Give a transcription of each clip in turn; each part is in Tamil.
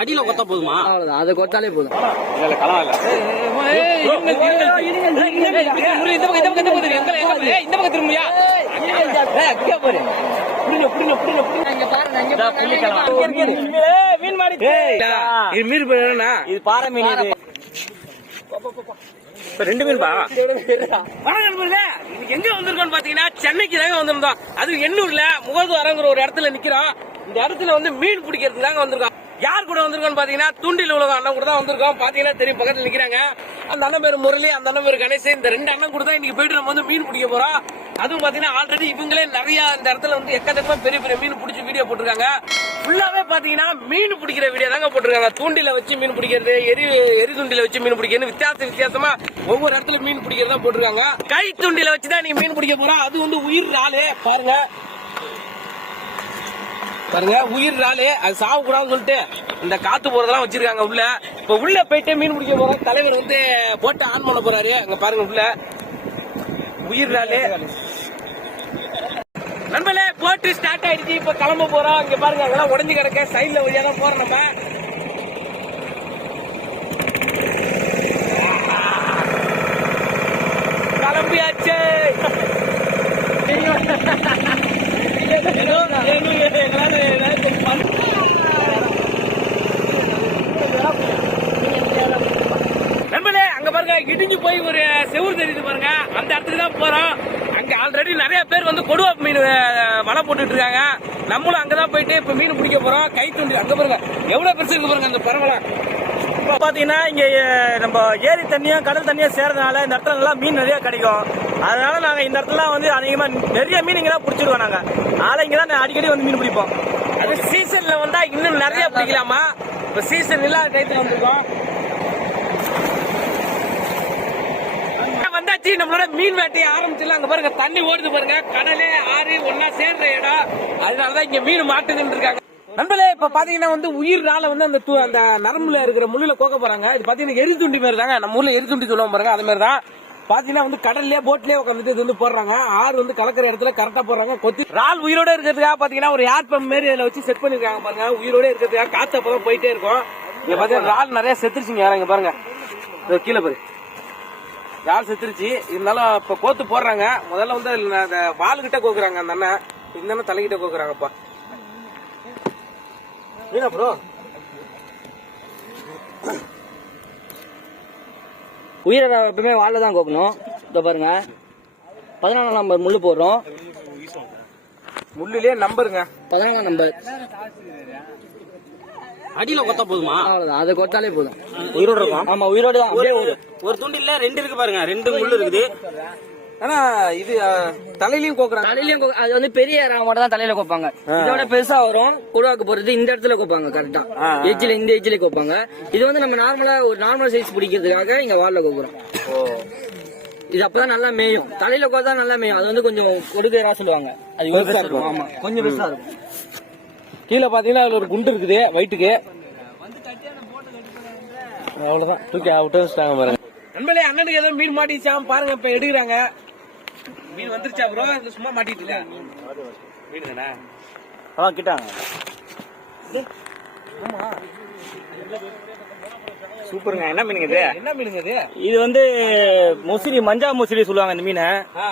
அடியில கொத்த போதுமா அவ்வளவுதான் அதை கொத்தாலே போதும் இல்ல இல்ல இது பாறை மீன் இது ரெண்டு மீன் பா எங்க வந்திருக்கோம்னு பாத்தீங்கன்னா சென்னைக்கு தாங்க வந்திருந்தோம் அது எண்ணூர்ல முகதுவரங்கிற ஒரு இடத்துல நிக்கிறோம் இந்த இடத்துல வந்து மீன் பிடிக்கிறதுக்கு தாங்க வந்திருக்கோம். யார் கூட வந்திருக்கோம்னு பாத்தீங்கன்னா தூண்டில் உலகம் அண்ணன் கூட தான் வந்திருக்கோம். பாத்தீங்கன்னா தெரியும் பக்கத்துல நிக்கிறாங்க. அந்த அண்ணன் பேர் முரளி அந்த அண்ணன் பேர் கணேசன். இந்த ரெண்டு அண்ணன் கூட தான் இன்னைக்கு போயிட்டு நம்ம வந்து மீன் பிடிக்க போறோம். அதுவும் பாத்தீங்கன்னா ஆல்ரெடி இவங்களே நிறைய இந்த இடத்துல வந்து எக்கச்சக்கமா பெரிய பெரிய மீன் பிடிச்சி வீடியோ போட்டிருக்காங்க. ஃபுல்லாவே பாத்தீங்கன்னா மீன் பிடிக்கிற வீடியோ தாங்க போட்டிருக்காங்க. தூண்டில வச்சு மீன் பிடிக்கிறது எரி எரி தூண்டில வச்சு மீன் பிடிக்கிறது வித்தியாச வித்தியாசமா ஒவ்வொரு இடத்துல மீன் பிடிக்கிறதா போட்டிருக்காங்க. கை தூண்டில வச்சு தான் நீங்க மீன் பிடிக்க போறோம். அது வந்து உயிர் ஆளு பாருங்க. பாருங்க உயிர் ஆளு அது சாவு கூடாதுன்னு சொல்லிட்டு இந்த காத்து போறதெல்லாம் வச்சிருக்காங்க உள்ள. இப்ப உள்ள போயிட்டு மீன் பிடிக்க போறோம் தலைவர் வந்து போட்டு ஆன் பண்ண போறாரு. அங்க பாருங்க உள்ள. உயிர் ஆளு நண்பர்களே போட்டு ஸ்டார்ட் ஆயிடுச்சு. இப்ப கிளம்ப போறோம். இங்க பாருங்க அங்கெல்லாம் உடஞ்சு கிடக்க. சைட்ல வழியா தான் போறோம் நம்ம. கிளம்பியாச்சு அங்க பாருங்க இடிஞ்சு போய் ஒரு செவுரு தெரியுது பாருங்க அந்த இடத்துக்கு தான் போறோம் அங்க ஆல்ரெடி நிறைய பேர் வந்து கொடுவா மீன் அஹ், வலை போட்டுட்டு இருக்காங்க நம்மளும் அங்கதான் போயிட்டு இப்ப மீன் பிடிக்க போறோம். கை தூண்டி அங்க பாருங்க. எவ்வளவு பெருசு இருக்கு பாருங்க அந்த பரவலாம் இப்போ பாத்தீங்கன்னா இங்க நம்ம ஏரி தண்ணியும் கடல் தண்ணியும் சேர்றதுனால இந்த இடத்துல நல்லா மீன் நிறைய கிடைக்கும். அதனால நாங்க இந்த இடத்துல வந்து அதிகமா நிறைய மீன் இங்க தான் பிடிச்சிருவோம் நாங்க. அதனால இங்க தான் அடிக்கடி வந்து மீன் பிடிப்போம். அது சீசன்ல வந்தா இன்னும் நிறைய பிடிக்கலாமா? இப்ப சீசன் இல்லாத டயத்துல வந்திருக்கோம். என்னாச்சு நம்மளோட மீன் வேட்டையை ஆரம்பிச்சிடலாம். அங்க பாருங்க தண்ணி ஓடுது பாருங்க. கடலே ஆறு ஒன்னா சேர்ற இடம். அதனாலதான் இங்க மீன் மாட்டுதுன்னு இருக்காங்க. நண்பர்களே இப்ப பாத்தீங்கன்னா வந்து உயிர்னால வந்து அந்த அந்த நரம்புல இருக்கிற முள்ளில கோக்க போறாங்க. இது பாத்தீங்கன்னா எரிதுண்டி மாதிரி தாங்க. நம்ம ஊர்ல எரிதுண்டி சொல்லுவோம் பாருங்க அது மாதிரி தான். பாத்தீங்கன்னா வந்து கடல்லே போட்லயே உட்காந்துட்டு இது வந்து போடுறாங்க. ஆறு வந்து கலக்கிற இடத்துல கரெக்டா போடுறாங்க. கொத்தி ரால் உயிரோட இருக்கிறதுக்காக பாத்தீங்கன்னா ஒரு ஏர் பம்ப் மாரி அதுல வச்சு செட் பண்ணிருக்காங்க பாருங்க. உயிரோட இருக்கிறதுக்காக காத்து அப்பதான் போயிட்டே இருக்கும். இங்க பாத்தீங்கன்னா ரால் நிறைய செத்துருச்சுங்க இங்க பாருங்க. கீழே பாரு. யார் செத்துருச்சு? இருந்தாலும் இப்ப கோத்து போடுறாங்க. முதல்ல வந்து அந்த வால் கிட்ட கோக்குறாங்க அந்த அண்ணன். இந்த அண்ணன் தலைகிட்ட கோக்குறாங்கப்பா. என்ன ப்ரோ உயிரை எப்பவுமே வாழ தான் கோக்கணும். இதோ பாருங்க. பதினாலாம் நம்பர் முள்ளு போடுறோம். முள்ளிலே நம்பருங்க பதினாலாம் நம்பர் அடியில கொத்த போதுமா? அவ்வளவுதான். அதை கொத்தாலே போதும். உயிரோட இருக்கும். ஆமா உயிரோடு தான். ஒரு ஒரு துண்டில்ல ரெண்டு இருக்கு பாருங்க. ரெண்டு முள்ளு இருக்குது. ஆனா இது தலையிலயும் கோக்குறாங்க. தலையிலயும் கொ- அது வந்து பெரிய இறாங்க மட்டும் தான் தலையில கோப்பாங்க. இதோட பெருசா வரும். குழுவாக்கு போறது இந்த இடத்துல கோப்பாங்க கரெக்டா எஜ்ஜில இந்த எஜ்ஜில கோப்பாங்க. இது வந்து நம்ம நார்மலா ஒரு நார்மல் சைஸ் பிடிக்கிறதுக்காக இங்க வால்ல கோக்குறோம். இது அப்பதான் நல்லா மேயும். தலையில கோத்தா நல்லா மேயும். அது வந்து கொஞ்சம் கொடுக்கிறா சொல்லுவாங்க. அது இருக்கும். ஆமா. கொஞ்சம் பெருசா இருக்கும். கீழே பாத்தீங்கன்னா அதுல ஒரு குண்டு இருக்குது வயிற்றுக்கு அவ்வளவுதான். தூக்கி விட்டு வச்சுட்டாங்க பாருங்க. நண்பர்களே அண்ணனுக்கு ஏதோ மீன் மாட்டிச்சான் பாருங்க இப்ப எடுக்கிறாங்க. மீன் வந்துருச்சா ப்ரோ இது சும்மா மாட்டிட்டு மீன் தானே அதான் கிட்டாங்க சூப்பருங்க. என்ன மீனுங்க இது? என்ன மீனுங்க இது? இது வந்து முசிறி மஞ்சா முசிறி சொல்லுவாங்க இந்த மீனை. ஆ,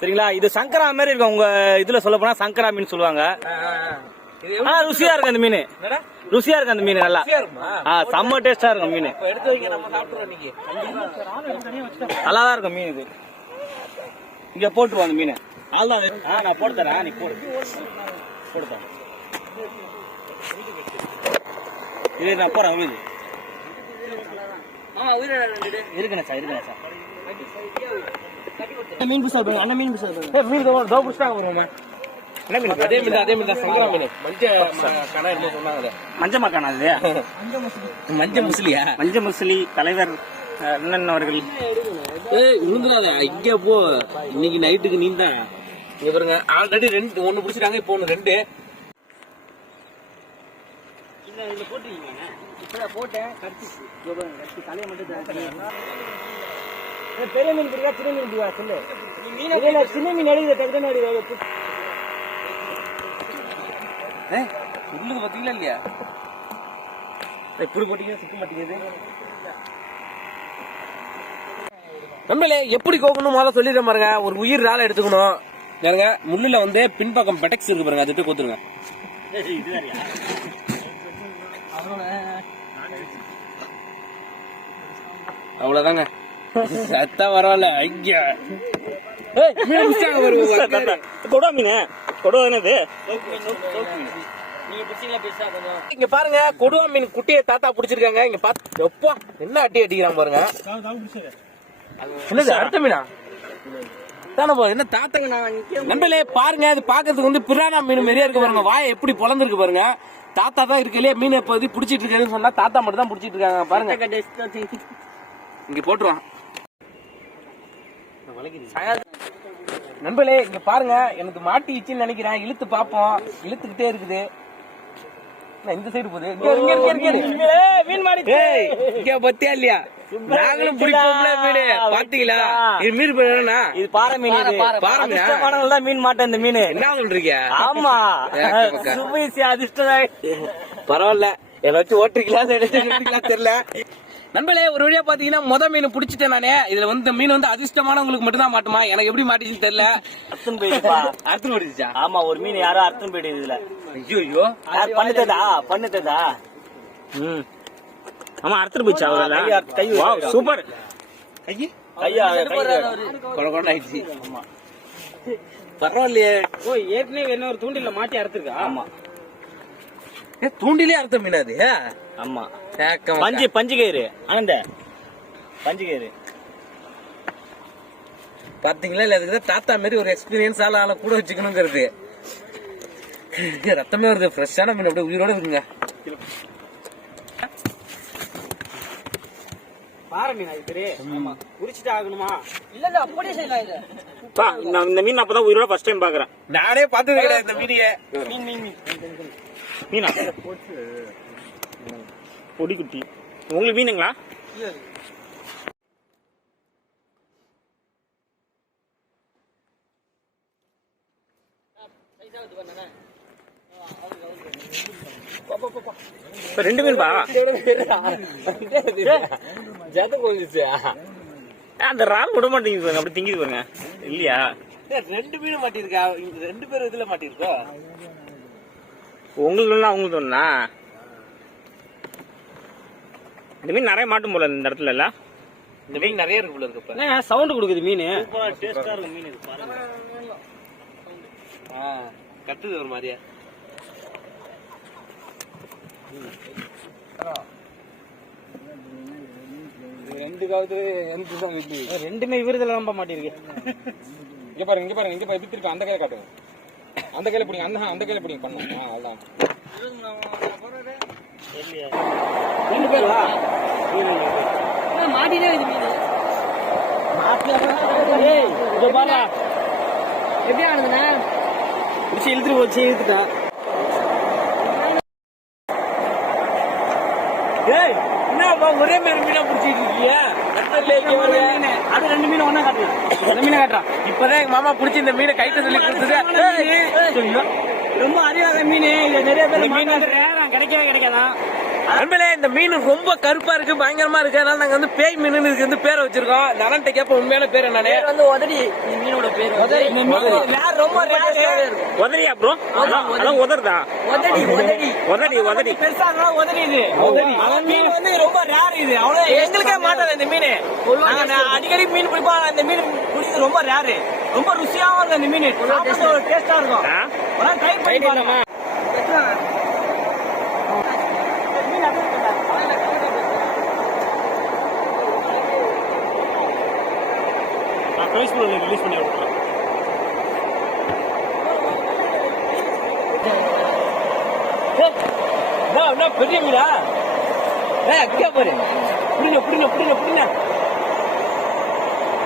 சரிங்களா? இது சங்கரா மாதிரி இருக்கும். உங்க இதுல சொல்ல போனா சங்கரா மீன் சொல்லுவாங்க. ஆ, ஆ, ஆ. ஆனா ருசியா இருக்கு அந்த மீன்? ருசியா இருக்கு அந்த மீன் நல்லா ஆ செம்ம டேஸ்டா இருக்கும் மீன் நல்லா தான் இருக்கும் மீன் இது இங்க போட்டுருவோம் அந்த மீன் அதுதான் அது. ஆ நான் போட்டு தரேன் நீ போடு போடுப்பா இது நான் போறேன் இருக்குண்ணே சார் இருக்குண்ணே சார் மீன் பிசா அண்ணன் மீன் ஏய், மீன் தோ என்ன மீன் அதே மீன் அதே மீன் சங்கரா மீன். மஞ்ச என்ன சொன்னாங்க அதை. மஞ்ச அது மஞ்ச முசிலியா? மஞ்ச முரசலி தலைவர் அண்ணன் அவர்கள். ஏய் விழுந்துடாத. இங்க போ. இன்னைக்கு நைட்டுக்கு நீ தான் இங்க பாருங்க. ஆல்ரெடி ரெண்டு ஒண்ணு பிடிச்சிட்டாங்க இப்போ ரெண்டு. போட்டேன். தலையை மட்டும் பெரிய மீன் பிடிக்கா சின்ன மீன் பிடிக்கா? சொல்லு. சின்ன மீன் எடுக்குது டக்குனு எடுக்குது உள்ளுக்கு பாத்தீங்களா இல்லையா? இப்படி போட்டீங்க சுத்த மாட்டேங்குது நம்மளே எப்படி கோக்கணும் முதல்ல சொல்லிடுறேன் பாருங்க. ஒரு உயிர் ராலை எடுத்துக்கணும். பாருங்க முள்ளுல வந்து பின்பக்கம் பெட்டக்ஸ் இருக்கு பாருங்க. அதுட்டு கோத்துருங்க. அவ்வளவுதாங்க. சத்தா பரவாயில்ல ஐயா. ஏய், மீன் பிடிச்சாங்க பாருங்க. கொடுவா என்னது? இங்க பாருங்க கொடுவா மீன் குட்டியை தாத்தா புடிச்சிருக்காங்க. இங்க பாத்து எப்பா என்ன அடி அடிக்கிறான் பாருங்க. என்னது அடுத்த மீனா? தானே பா, என்ன தாத்தாங்க நான் நண்பர்களே பாருங்க அது பாக்கிறதுக்கு வந்து பிரானா மீன் மாதிரியே இருக்கு பாருங்க. வாயை எப்படி பொழந்திருக்கு பாருங்க. தாத்தா தான் இருக்கலையே மீன் எப்போது பிடிச்சிட்டு இருக்காருன்னு சொன்னா தாத்தா மட்டும் தான் பிடிச்சிட்டு இருக்காங்க பாருங்க. இங்க போட்டுருவான். நண்பர்களே இங்க பாருங்க எனக்கு மாட்டிச்சுன்னு நினைக்கிறேன். இழுத்து பாப்போம் இழுத்துக்கிட்டே இருக்குது. இந்த சைடு போகுது? இங்க இங்க இங்க இங்க. மீன் மாடி இங்க பத்தியா இல்லையா? நாங்களும் பிடிப்போம்ல மீன். பாத்தீங்களா? இது மீன் பண்ணா இது பாறை மீன் இது. பாறை, மீனா? தான் மீன் மாட்டேன் இந்த மீன். என்ன சொல்றீங்க? ஆமா. சுபீசி அதிர்ஷ்டம் பரவாயில்ல. என்ன வச்சு ஓட்டுறீங்களா தெரியல. நண்பர்களே ஒரு வழியா பாத்தீங்கன்னா முத மீன் பிடிச்சிட்டேன் நானே. இதுல வந்து மீன் வந்து அதிர்ஷ்டமானவங்களுக்கு மட்டும் தான் மாட்டுமா? எனக்கு எப்படி மாட்டிச்சுன்னு தெரியல. அர்த்தம் போயிடுப்பா அறுத்து மாட்டிச்சா ஆமா ஒரு மீன் யாரோ அர்த்தம் போயிடுது இதுல. ஐயோ ஐயோ பண்ணுதா பண்ணுதா ம். ஆமா அர்த்தம் போயிடுச்சு அவரெல்லாம். சூப்பர் கையா கொட கொட ஆயிடுச்சு பரவாயில்லையே ஓ ஏற்கனவே என்ன ஒரு தூண்டில மாட்டி அறுத்துருக்கா ஆமா ஏ, தூண்டிலே அறுத்த மீன் அது ஏ? ஆமா. பஞ்சு பஞ்சு கயிறு. ஆனந்த. பஞ்சு கயிறு. பாத்தீங்களா? இல்ல அதுக்கு தாத்தா மாதிரி ஒரு எக்ஸ்பீரியன்ஸ் ஆள ஆள கூட வச்சுக்கணுங்கிறது. ரத்தமே வருது. ஃப்ரெஷ்ஷான மீன். அப்படியே உயிரோட இருக்குங்க. இந்த மீன் அப்பதான் உயிரோட ஃபர்ஸ்ட் டைம் பாக்குறேன். நானே பார்த்தது கிடையாது இந்த மீடிய மீன் மீன் மீன். மீனா பொடி குட்டி உங்களுக்கு மீனுங்களா? ரெண்டு மீன் பா. ஜத கொஞ்சிச்சு அந்த ரால் விட மாட்டேங்குது பாருங்க அப்படி திங்கிது பாருங்க. இல்லையா? ரெண்டு மீன் மாட்டிருக்கா ரெண்டு பேரும் இதுல மாட்டிருக்கோ உங்களுக்கு ஒண்ணா உங்களுக்கு ஒண்ணா இந்த மீன் நிறைய மாட்டும் போல இந்த இடத்துல இல்ல. இந்த மீன் நிறைய இருக்கு போல இருக்கு இப்ப. சவுண்ட் கொடுக்குது மீன்? டேஸ்டா இருக்கும் மீன் இது பாருங்க. ஆ, கத்துது ஒரு மாதிரியா. ரெண்டு காலத்துல எந்த தான் வீட்டு ரெண்டுமே விருதுல தான் மாட்டிருக்கு இங்க பாருங்க இங்க பாருங்க இங்க பாருங்க திருப்பி அந்த கையில காட்டுங்க. அந்த கையில பிடிங்க அந்த அந்த கையில பிடிங்க பண்ணும் ஆ, அவ்வளவுதான். ரெண்டு பேரா. மாட்டினே இது மீன் எப்படி ஆனதுண்ணா பிடிச்சி இழுத்துட்டு போச்சு இழுத்துட்டான் ஏய் என்னப்பா ஒரே மாதிரி மீனா பிடிச்சிட்டு இருக்கீங்க. அது ரெண்டு மீன் ஒண்ணா காட்டுறேன். ரெண்டு மீனை காட்டுறான். இப்பதான் எங்க மாமா பிடிச்சி இந்த மீனை கைட்ட சொல்லி கொடுத்தது. ரொம்ப அறியாத மீன். நிறைய பேர் மீன் கிடைக்கவே கிடைக்காதான். நண்பர்களே இந்த மீன் ரொம்ப கருப்பா இருக்கு பயங்கரமா இருக்கு. அதனால நாங்க வந்து பேய் மீன் இதுக்கு வந்து பேரை வச்சிருக்கோம். நலன்ட்ட கேப்ப உண்மையான பேர் என்னன்னு. பேர் வந்து உதடி. இந்த மீனோட பேர் ரொம்ப உதறியா ப்ரோ அதான் உதறதா உதடி உதடி. உதறி உதறி பெருசா இருந்தாலும் உதறி இது. மீன் வந்து ரொம்ப ரேர் இது. அவ்வளவு எங்களுக்கே மாட்டாது இந்த மீன். அடிக்கடி மீன் பிடிப்போம் ஆனா இந்த மீன் பிடிக்கிறது ரொம்ப ரேரு ரொம்ப ருசியாவும் இருக்கும் இந்த மீன். டேஸ்டா இருக்கும். ட்ரை பண்ணி பாருங்க. ரிலீஸ் பண்ணி விட்டுறேன் என்ன, என்ன பெரிய மீனா ஏய், அக்கா பாரு. புடிங்க புடிங்க புடிங்க புடிங்க.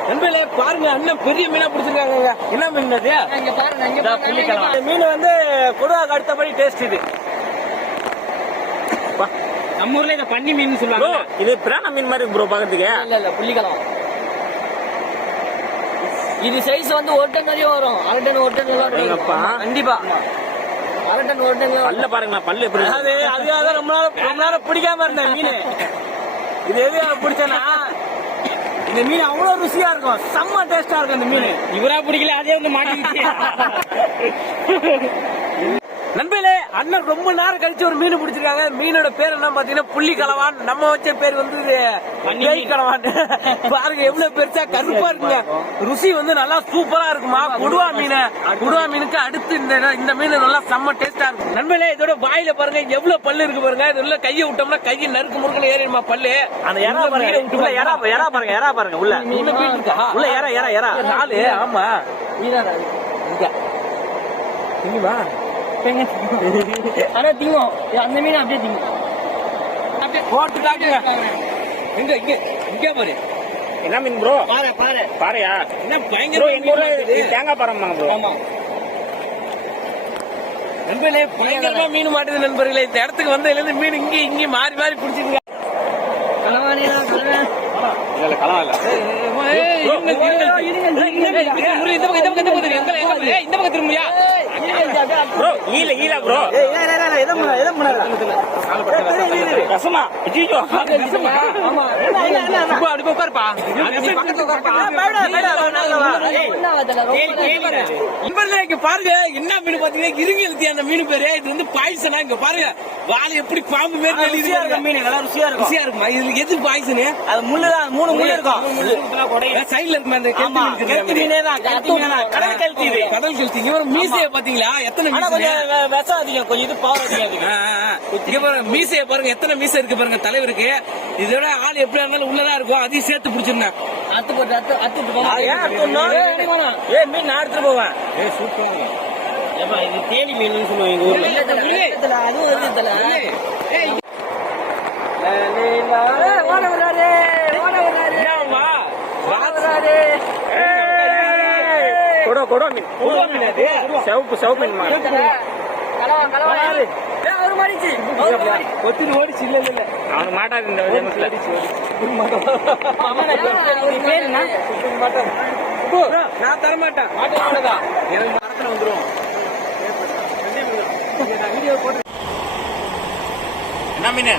நண்பர்களே பாருங்க அண்ணன் பெரிய மீனா பிடிச்சிருக்காங்க என்ன மீன் அது? இங்க பாருங்க. இந்த மீன் வந்து கொடுவாக்கு அடுத்தபடி டேஸ்ட் இது. நம்ம ஊர்ல இத பண்ணி மீன் சொல்லுவாங்க. இது பிராண மீன் மாதிரி ப்ரோ பாக்கிறதுக்கு இல்ல இல்ல புள்ளிக்கலாம் இது சைஸ் வந்து ஒரு டன் வரையும் வரும். அரை டன் ஒரு டன் எல்லாம். கண்டிப்பா. அரை டன் ஒரு டன் பல்ல பாருங்களா பல்லு எப்படி? அது அதுக்காக ரொம்ப நேரம் ரொம்ப நேரம் பிடிக்காம இருந்தேன் மீன். இது எதுக்காக பிடிச்சேன்னா இந்த மீன் அவ்வளவு ருசியா இருக்கும். செம்ம டேஸ்டா இருக்கும் இந்த மீன். இவரா பிடிக்கல அதே வந்து மாட்டிக்கிச்சு. நண்பர்களே அண்ணன் ரொம்ப நேரம் கழிச்சு ஒரு மீன் பிடிச்சிருக்காங்க. மீனோட பேர் என்ன பாத்தீங்கன்னா புள்ளி கலவான். நம்ம வச்ச பேர் வந்து பேய் கலவான். பாருங்க எவ்வளவு பெருசா கருப்பா இருக்குங்க. ருசி வந்து நல்லா சூப்பரா இருக்குமா. கொடுவா மீன். கொடுவா மீனுக்கு அடுத்து இந்த இந்த மீன் நல்லா செம்ம டேஸ்டா இருக்கும். நண்பர்களே இதோட வாயில பாருங்க எவ்வளவு பல்லு இருக்கு பாருங்க. இது உள்ள கையை விட்டோம்னா கையை நறுக்கு முறுக்குன்னு ஏறிடுமா பல்லு. அந்த எறா பாருங்க. உள்ள எறா எறா பாருங்க எறா பாருங்க உள்ள. உள்ள எறா எறா எறா நாலு. ஆமா. இங்க. தெரியுமா ஆனா திங்கும் அந்த மீன் அப்படியே திங்கும் போட்டு காட்டுங்க. எங்க இங்க இங்க பாரு. என்ன மீன் ப்ரோ பாரு பாரு. பாறையா? என்ன பயங்கர எங்க ஊர்ல இது தேங்காய் பாறைம்பாங்க ப்ரோ ஆமா. நண்பர்களே பயங்கரமா மீன் மாட்டுது நண்பர்களே. இந்த இடத்துக்கு வந்ததுல மீன் இங்க இங்க மாறி மாறி கலவை. இல்ல களம் இல்ல. இந்த பக்கம் திரும்பியா ப்ரோ ஈல ஈல ப்ரோ? கசமா ஐயோ சும்மா அப்படி உட்காருப்பா நண்பர்களே பாருங்க என்ன மீன் பாத்தீங்கன்னா இருங்கி எழுத்தி அந்த மீன் பேரு. இது வந்து பாய்சனா? இங்க பாருங்க. வாழை எப்படி பாம்பு மாரி ருசியா. இருக்கும் மீன் நல்லா ருசியா இருக்கும். ருசியா இருக்குமா? இதுல எது பாய்சனு? அது முள்ளு தான் மூணு முள்ளு இருக்கும். சைடுல இருக்குமா அந்த கெளுத்தி மீன் தான் கடல் கெளுத்தி இது. கடல் கெளுத்தி. ஒரு மீசைய பாத்தீங்களா எத்தனை மீசை விஷம் அதிகம் கொஞ்சம் இது பவர் அதிகம். இங்க பாருங்க மீசைய பாருங்க எத்தனை மீசை இருக்கு பாருங்க தலைவருக்கு. இதோட ஆள் எப்படி இருந்தாலும் உள்ளதா இருக்கும் அதையும் சேர்த்து பிடிச்சிருந்தேன் அத்து போட்டு அத்து அத்து போட்டு அது ஏன் அறுத்தணும்? ஏய் மீன் நான் எடுத்துட்டு போவேன். ஏப்பா, இது தேடி மீன் சொல்லுவோம் எங்க ஊர்ல. அதுவும் வருது தல ஓட வராரு ஓட வராரு என்னம்மா? வராரு கொடோ கொடோ மீன். கொடுவா மீன் அது? சிவப்பு சிவப்பு மீன் மாதிரி. கலவா கலவா ஏய், அவரு மாறிச்சு. ஒத்திரி ஓடிச்சு. இல்ல இல்ல அவனுக்கு மாட்டாது இந்த நான் தர மாட்டேன் மாட்ட மாட்டதா எனக்கு மரத்துல வந்துரும் என்ன மீன்?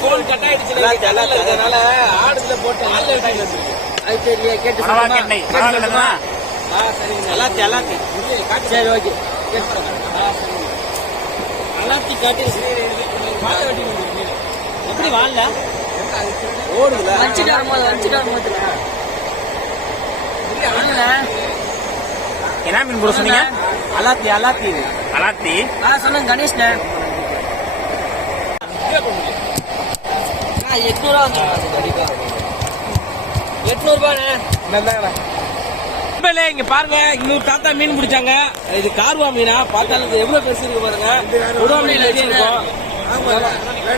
போன் கட் ஆயிடுச்சு அதனால ஆடுல போட்டு ஆள் அது தெரியல கேட்டு சரிங்க எல்லாத்தி எல்லாத்தி சரி ஓகே. எல்லாத்தி காட்டி மாட்டை வெட்டி. எப்படி வாழல? ஓடுதுல? வச்சுட்டு வரும்போது வச்சுட்டு வரும்போது. என்ன மீன் ப்ரோ சொன்னீங்க? அலாத்தி அலாத்தி. அலாத்தி. நான் சொன்னேன் கணேஷ்ண்ணே. ஆ, எட்நூறுவா. எட்நூறுபாண்ணே. நண்பர்களே, இங்க பாருங்க இன்னொரு தாத்தா மீன் பிடிச்சாங்க இது கார்வா மீனா பார்த்தாலும் இது எவ்வளவு பெருசு இருக்கு பாருங்க உடவ மீன் எப்படி இருக்கும்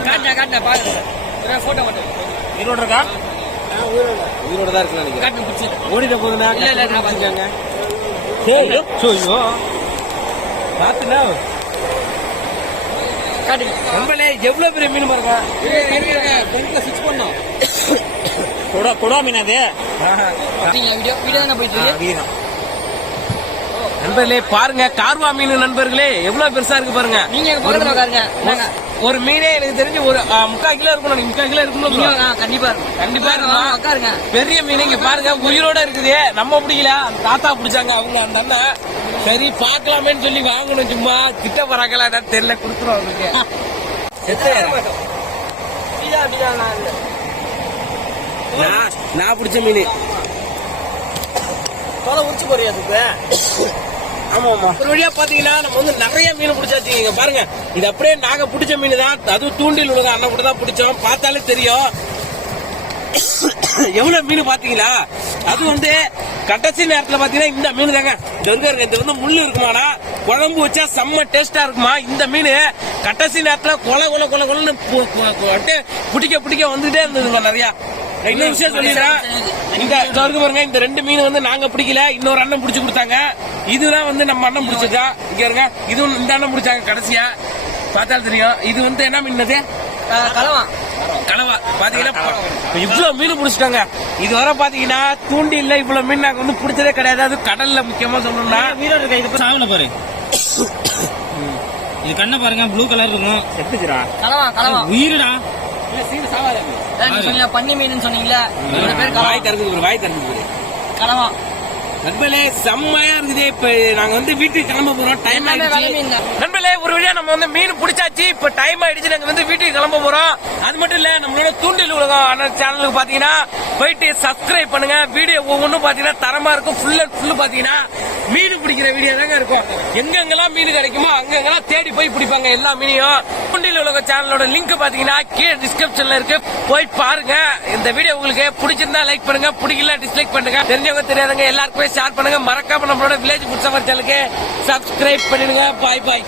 காட்டுனேன், காட்டுனேன், பாருங்க. photo மட்டும். ஈரோடு இருக்கா உயிரோட தான் இருக்கு நினைக்கிறேன். ஓடிட போகுதுண்ணா இல்ல, இல்ல, நான் பிடிச்சாங்க ஐயோ பாத்துனா காட்டுங்க. நண்பர்களே எவ்வளவு பெரிய மீன் பாருங்க சுவிட்ச் பண்ணோம் கொடோ video? video தானே போயிட்டு நண்பர்களே பாருங்க கார்வா மீன் நண்பர்களே எவ்வளவு பெருசா இருக்கு பாருங்க. நீங்க எங்க பக்கத்துல உட்காருங்க. நாங்க- ஒரு மீனே எனக்கு தெரிஞ்சு ஒரு ஆ, முக்கால் கிலோ இருக்கணும் முக்கால் கிலோ இருக்கணும் கண்டிப்பா. கண்டிப்பா உட்காருங்க. பெரிய மீன் இங்க பாருங்க உயிரோட இருக்குது. நம்ம பிடிக்கல. அந்த தாத்தா பிடிச்சாங்க அவங்க அந்த அண்ணன் சரி பாக்கலாமேன்னு சொல்லி வாங்கணும் சும்மா. கிட்ட போறாங்களா என்னன்னு தெரியல கொடுத்துருவோம் அவங்களுக்கு. நான் பிடிச்ச மீன். தொலை உரிச்சு போறியா அதுக்கு ஆமா ஆமா. ஒரு வழியா பாத்தீங்கன்னா நம்ம வந்து நிறைய மீன் பிடிச்சாச்சு. இங்க பாருங்க. இது அப்படியே நாங்க பிடிச்ச மீன் தான். அதுவும் தூண்டில் விழுங்க அண்ணன் கூட தான் பிடிச்சோம். பார்த்தாலே தெரியும். எவ்வளவு மீன் பாத்தீங்களா? அது வந்து கடைசி நேரத்துல பாத்தீங்கன்னா இந்த மீன் தாங்க. இது வந்து இது வந்து முள்ளு இருக்குமாடா குழம்பு வச்சா செம்ம டேஸ்டா இருக்குமா? இந்த மீன் கடைசி நேரத்துல கொலை கொலை கொலை கொலைன்னு அப்படியே பிடிக்க பிடிக்க வந்துட்டே இருந்ததுங்க நிறைய. இன்னொரு விஷயம் சொல்லிடுறேன். இந்த இதோ இருக்கு பாருங்க இந்த ரெண்டு மீன் வந்து நாங்க பிடிக்கல இன்னொரு அண்ணன் பிடிச்சு கொடுத்தாங்க. இதுதான் வந்து நம்ம அண்ணன் பிடிச்சதா? இங்க இருங்க இதுவும் இந்த அண்ணன் பிடிச்சாங்க கடைசியா. பார்த்தாலும் தெரியும். இது வந்து என்ன மீன் கலவா. கனவா பாத்தீங்கன்னா இவ்வளவு மீன் பிடிச்சிட்டாங்க. இதுவரை பாத்தீங்கன்னா தூண்டில்ல இவ்வளவு மீன் நாங்க வந்து பிடிச்சதே கிடையாது. அது கடல்ல முக்கியமா சொல்லணும்னா. மீனோட இருக்கா இது? சாவல பாரு. இது கண்ணை பாருங்க ப்ளூ கலர் இருக்கும். செத்துக்கிறா கனவா கனவா உயிருடா. இல்ல சீன சாவாத. ஏய், நீ சொன்னீங்க பன்னி மீன் சொன்னீங்களா இதோட பேர் வாய் திறந்து வாய் திறந்து நண்பர்களே செம்மையா இருக்குது. இப்ப நாங்க வந்து வீட்டுக்கு கிளம்ப போறோம். டைம் ஆயிடுச்சு. நண்பர்களே ஒரு வழியா நம்ம வந்து மீன் பிடிச்சாச்சு. இப்ப டைம் ஆயிடுச்சு நாங்க வந்து வீட்டுக்கு கிளம்ப போறோம் அது மட்டும் இல்ல நம்மளோட தூண்டில் சேனலுக்கு பாத்தீங்கன்னா போயிட்டு சப்ஸ்கிரைப் பண்ணுங்க. வீடியோ ஒவ்வொன்றும் பாத்தீங்கன்னா தரமா இருக்கும். ஃபுல் அண்ட் ஃபுல் பாத்தீங்கன்னா மீன் பிடிக்கிற வீடியோ தாங்க இருக்கும். எங்கெங்கெல்லாம் மீன் கிடைக்குமோ அங்கெங்கெல்லாம் தேடி போய் பிடிப்பாங்க எல்லா மீனையும். குண்டில் உலக சேனலோட லிங்க் பாத்தீங்கன்னா கீழே டிஸ்கிரிப்ஷன்ல இருக்கு. போய் பாருங்க. இந்த வீடியோ உங்களுக்கு பிடிச்சிருந்தா லைக் பண்ணுங்க. பிடிக்கல டிஸ்லைக் பண்ணுங்க. தெரிஞ்சவங்க தெரியாதவங்க எல்லாருக்குமே ஷேர் பண்ணுங்க. மறக்காம நம்மளோட வில்லேஜ் புட்சவர் சேனலுக்கு சப்ஸ்கிரைப் பண்ணிடுங்க. பாய் பாய்